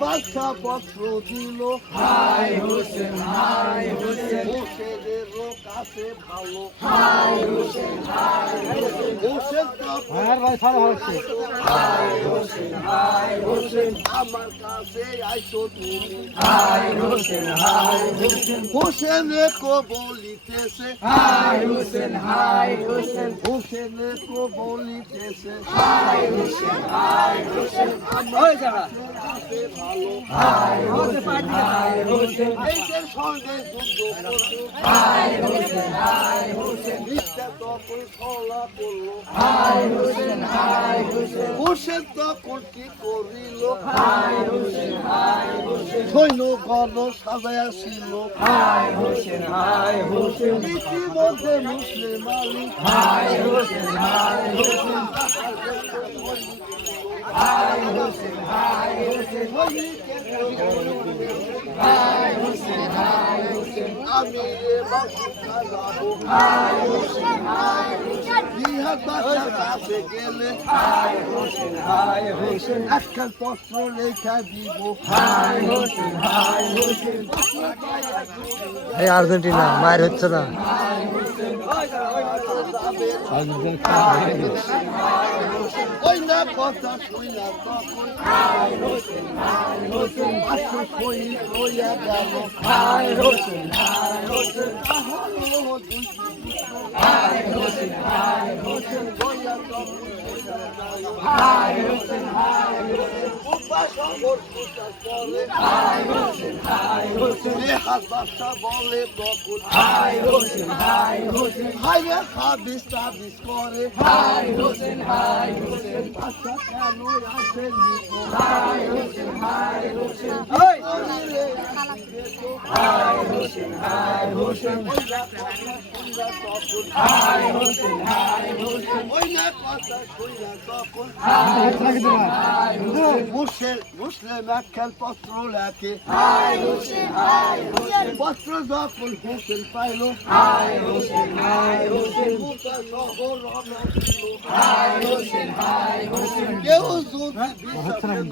বাচ্চা পত্র দিল হাই হোসেন হাই হোসেন হোসেনের কাছে ভালো হাই হোসেন হাই হোসেন হোসেন তো হাই হোসেন হাই হোসেন আমার কাছে আইসো তুমি হাই হোসেন হাই হোসেন হোসেনে কো বলিতেছে হাই হোসেন হাই হোসেন হোসেনে কো বলিতেছে হাই হোসেন হাই হোসেন আমার কাছে ভালো হাই হোসেন হাই হোসেন এইদের সঙ্গে যুদ্ধ করলো হাই হোসেন হাই হোসেন মিথ্যা তখন ছলা করলো হাই হোসেন হাই হোসেন হোসেন তখন কি করিল হাই হোসেন হাই হোসেন সৈন্য গণ সাজাইয়া ছিল হাই হোসেন হাই হোসেন ইতিমধ্যে মুসলিম আলী হাই হোসেন হাই হোসেন হাই হোসেন হাই হোসেন হাই হোসেন হাই হোসেন আমি রে বাসু খালাবো হাই হোসেন হাই হোসেন বিহার বাসার কাছে গেলে হাই হোসেন হাই হোসেন একখান পত্র লেখা দিব হাই হোসেন হাই হোসেন এই আর্জেন্টিনা মায়ের হচ্ছে না ওই না কথা শুইলা তখন হাই হোসেন হাই হোসেন পাঁচশো শহীদ হইয়া গেল হাই হোসেন হাই হোসেন তাহারও দুই হাই হোসেন হাই হোসেন হইয়া তখন হইয়া গেল হাই হোসেন হাই হোসেন উপাসঙ্গর পূজার পরে হাই হোসেন হাই হোসেন নেহাত বাদশা বলে তখন হাই হোসেন হাই হোসেন হাইরে হাবিস তাবিস করে হাই হোসেন হাই হোসেন বাদশা কেন আসে নিকো হাই হোসেন হাই হোসেন করিলে হাই হোসেন হাই হোসেন তখন হাই হোসেন হাই হোসেন ওই না কথা শুইলা তখন হাই হোসেন হাই হোসেন মুসলিম একখান পত্র লেখে হাই হোসেন হাই হোসেন পত্র যখন হোসেন পাইল হাই হোসেন হাই হোসেন শহর রওনা দিল। হাই হোসেন হাই হোসেন কেউ যদি বিশ্বাস